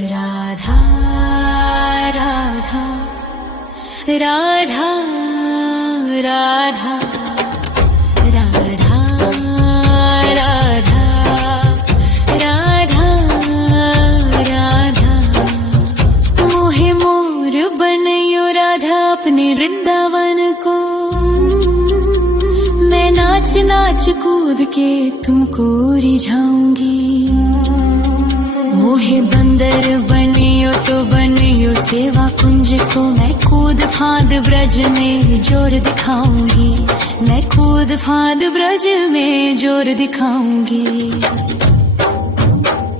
राधा राधा राधा राधा राधा राधा राधा राधा मोहे मोर बनयो राधा अपने वृंदावन को। मैं नाच नाच कूद के तुमको रिझाऊंगी। मोहे बंदर बनियो तो बनियो सेवा कुंज को। मैं कूद फांद ब्रज में जोर दिखाऊंगी। मैं कूद फांद ब्रज में जोर दिखाऊंगी।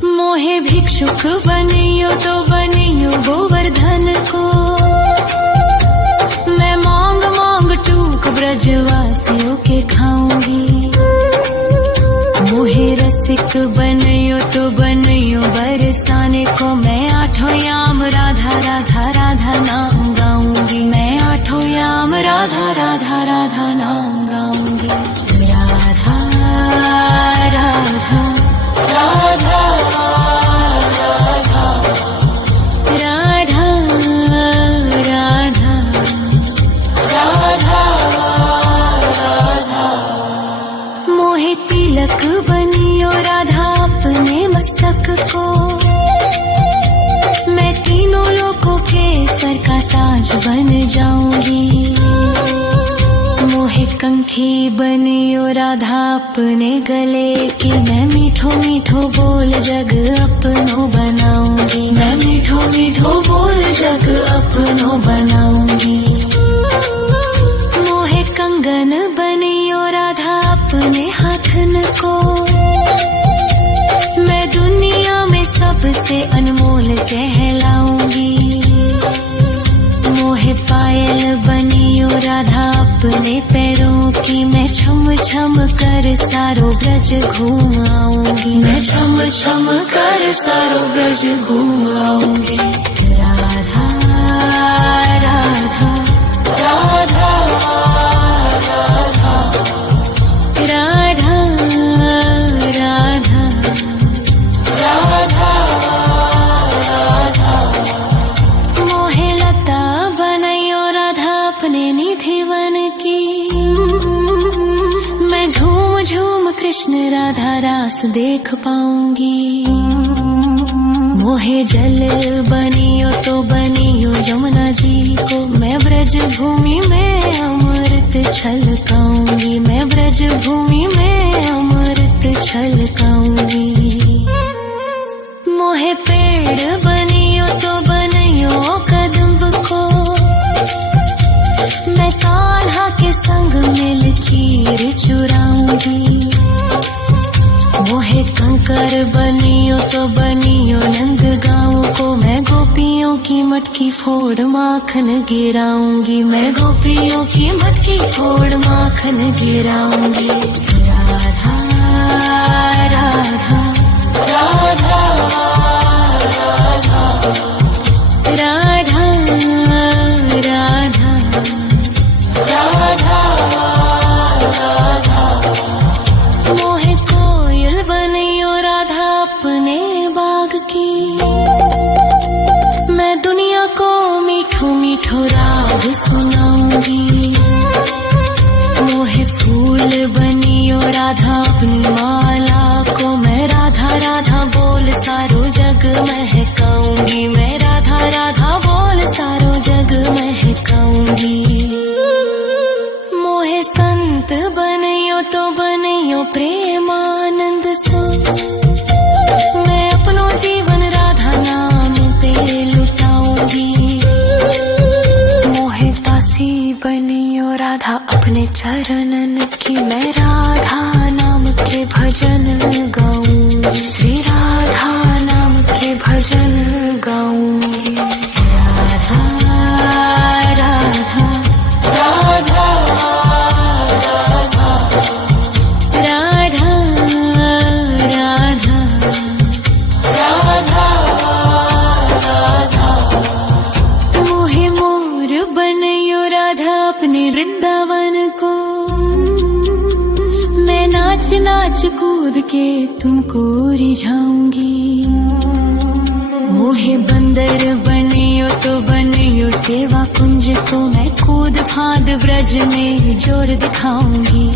मोहे भिक्षुक बनियो तो बनियो गोवर्धन को। मैं मांग मांग टूक ब्रजवासियों के खाऊंगी। मोहे रसिक बनियो तो बनियो बरसाने को। मैं आठों याम राधा राधा राधा नाम गाऊंगी। मैं आठों याम राधा राधा राधा नाम गाऊंगी। राधा राधा राधा राधा राधा राधा राधा। मोहे तिलक बनियो राधा अपने मस्तक को। मैं तीनों लोगों के सर का ताज बन जाऊंगी। मोहे कंठी बनियो राधा अपने गले की। मैं मीठो मीठो बोल जग अपनो बनाऊंगी। मैं मीठो मीठो बोल जग अपनो बनाऊंगी। मोहे कंगन बनियो राधा अपने हाथन को। मैं दुनिया में सबसे अनमोल कहलाऊंगी। मोहे पायल बनियो राधा अपने पैरों की। मैं छम छम कर सारो ब्रज घूम आऊंगी। मैं छम छम कर सारो ब्रज घूम आऊंगी। राधा राधा राधा राधा राधा राधा राधा। मोहे लता बनयो राधा अपने निधि वन की। मैं झूम झूम कृष्ण राधा रास देख पाऊंगी। मोहे जल बनियो तो बनियो यमुना जी को। मैं ब्रज भूमि में अमृत छलकाऊंगी। मैं ब्रज भूमि में अमृत छलकाऊंगी। मोहे पेड़ बनियो तो बनियो कदम्ब को। मैं कान्हा के संग मिल चीर चुराऊंगी। मोहे कंकर बनियो तो बनियो नंद गाँव को। मैं गोपियों की मटकी फोड़ माखन गिराऊंगी। मैं गोपियों की मटकी फोड़ माखन गिराऊंगी। राधा राधा राधा राधा राधा राधा राधा। मोहे कोयल बनियो राधा अपने बाग की। मैं दुनिया को मीठो मीठो राग सुनाऊंगी। मोहे फूल बनियो राधा अपनी माला को। मैं राधा राधा बोल सारो जग महकाऊंगी। मैं राधा राधा बोल सारो जग महकाऊंगी। मोहे संत बनियो तो बनियो प्रेमानंद सो। मैं अपनो जीवन राधा नाम पे लुटाऊंगी। मोहे दासी बनियो राधा अपने चरणन की। मैं राधा नाम के भजन गाऊंगी। श्री राधा नाम के भजन गाऊंगी। राधा राधा राधा राधा राधा राधा राधा। मोहे मोर बनयो राधा अपने वृंदावन को। मैं नाच नाच कूद के तुमको रिझाऊंगी। मोहे बंदर बनियो तो बनियो सेवा कुंज को मैं कूद फाद ब्रज में जोर दिखाऊंगी,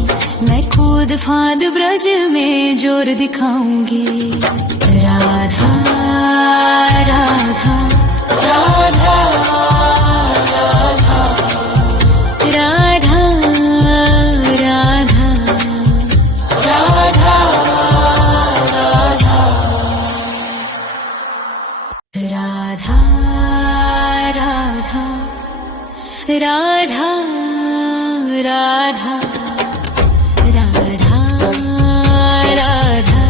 मैं कूद फाद ब्रज में जोर दिखाऊंगी। राधा राधा राधा राधा राधा राधा राधा राधा राधा राधा राधा राधा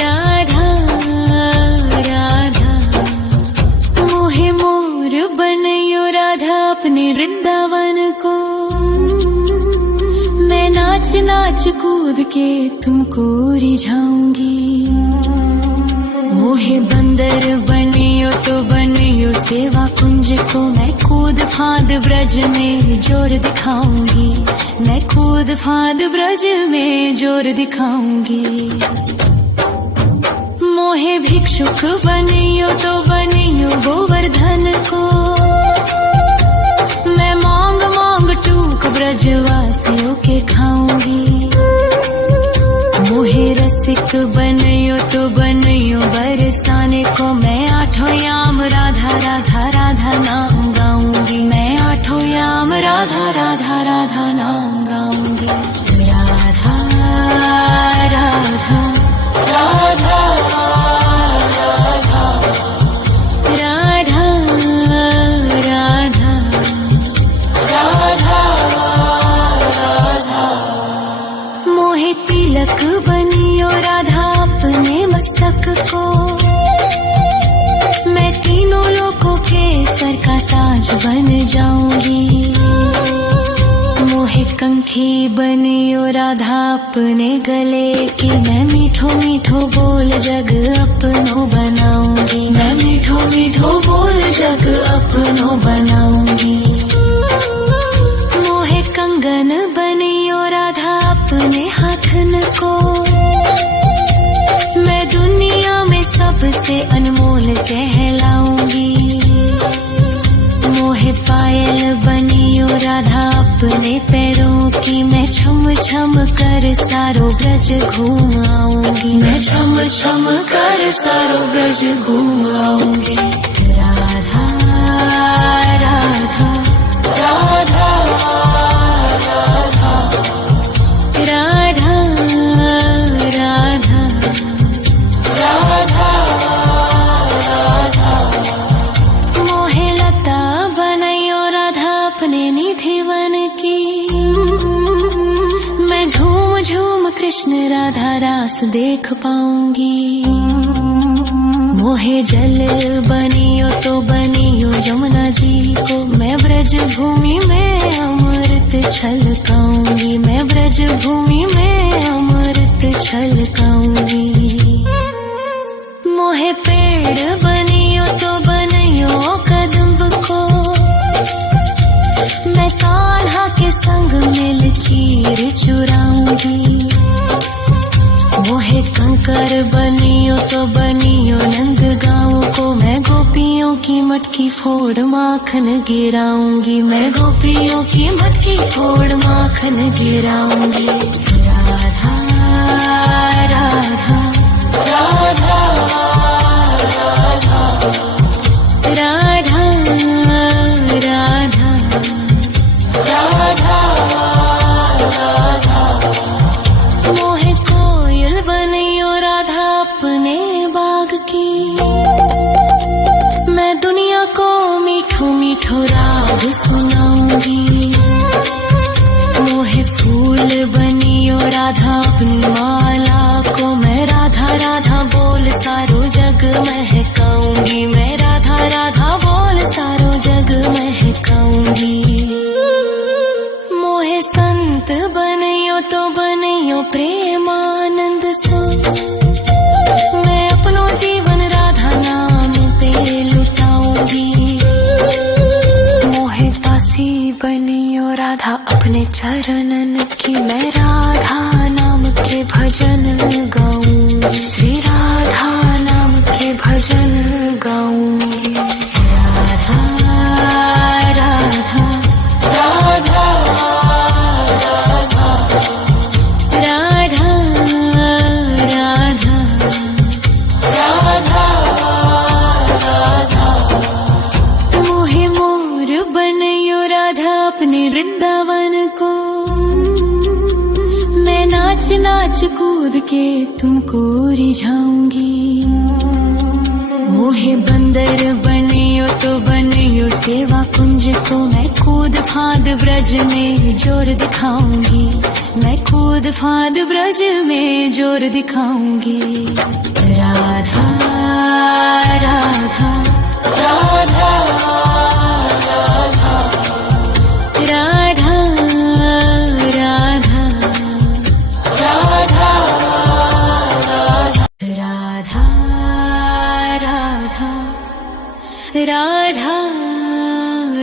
राधा राधा मोहे मोर बनयो राधा अपने वृंदावन को, मैं नाच नाच कूद के तुमको रिझाऊंगी। मोहे बंदर बनियो तो बनियो सेवा कुंज को मैं कूद फाद ब्रज में जोर दिखाऊंगी, मैं कूद फाद ब्रज में जोर दिखाऊंगी। मोहे भिक्षुक बनियो तो बनियो गोवर्धन को, मैं मांग मांग टूक ब्रजवासियों के खाऊंगी। मोहे रसिक बनियो तो बनियो बरसाने को, मैं आठों याम राधा राधा राधा नाम गाऊंगी, मैं आठों याम राधा राधा राधा नाम गाऊंगी। राधा राधा राधा राधा राधा राधा राधा मोहे तिलक बनियो राधा अपने मस्तक को, मैं तीनों लोगों के सर का ताज बन जाऊंगी। मोहे कंठी बनियो राधा अपने गले की, मैं मीठो मीठो बोल जग अपनो बनाऊंगी, मैं मीठो मीठो बोल जग अपनो बनाऊंगी। मोहे कंगन बनियो राधा अपने हाथन को, मैं दुनिया में सबसे अनमोल कहलाऊंगी। मोहे पायल बनियो राधा अपने पैरों की, मैं छम छम कर सारो ब्रज घूम आऊंगी, मैं छम छम कर सारो ब्रज घूम आऊंगी। राधा राधा राधा राधा राधा राधा राधा मोहे लता बनयो राधा अपने निधिवन की, मैं झूम झूम कृष्ण राधा रास देख पाऊंगी। मोहे जल बनियो तो बनियो यमुना जी को, मैं ब्रज भूमि में अमृत छलकाऊंगी, मैं ब्रज भूमि में अमृत छलकाऊंगी। मोहे पेड़ बनियो तो बनियो कदम्ब को, मैं कान्हा के संग मिल चीर चुराऊंगी। मोहे कंकर बनियो तो बनियो नंद गाँव को, मैं गोपियों की मटकी फोड़ माखन गिराऊंगी, मैं गोपियों की मटकी फोड़ माखन गिराऊंगी। राधा राधा राधा राधा राधा राधा राधा मोहे कोयल बनियो राधा अपने बाग की, मैं दुनिया को मीठो मीठो राग सुनाऊंगी। मोहे फूल बनियो राधा अपनी माला को, मैं राधा राधा बोल सारो जग महकाऊंगी, मैं राधा राधा बोल सारो जग महकाऊंगी। मोहे संत बनियो तो बनियो प्रेमानंद सो, मैं अपनो जीवन राधा नाम पे लुटाऊंगी। मोहे दासी बनियो राधा अपने चरणन की, मैं राधा नाम के भजन गाऊं, श्री राधा नाम के भजन के तुमको रिझाऊंगी। मोहे बंदर बनियो तो बनियो सेवा कुंज को, मैं कूद फांद ब्रज में जोर दिखाऊंगी। मैं कूद फांद ब्रज में जोर दिखाऊंगी। राधा राधा राधा राधा राधा राधा राधा राधा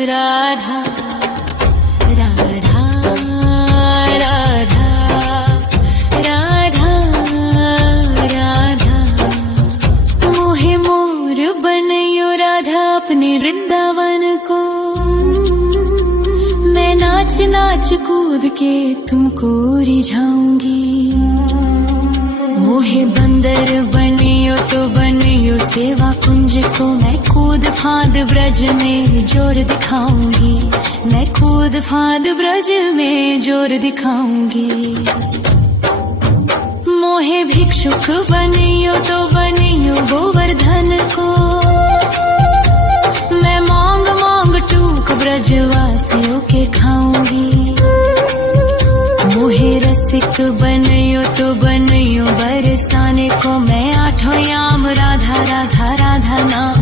राधा राधा राधा राधा राधा मोहे मोर बनयो राधा अपने वृंदावन को। मैं नाच नाच कूद के तुमको रिझाऊंगी। मोहे बंदर बनियो तो बनियो सेवा कुंज को, मैं कूद फांद ब्रज में जोर दिखाऊंगी। मैं कूद फांद ब्रज में जोर दिखाऊंगी। मोहे भिक्षुक बनियो तो बनियो गोवर्धन को, मैं मांग मांग टूक ब्रजवासियों के खाऊंगी। मोहे रसिक बनियो तो बनियो बरसाने को, मैं आठों याम राधा राधा राधा नाम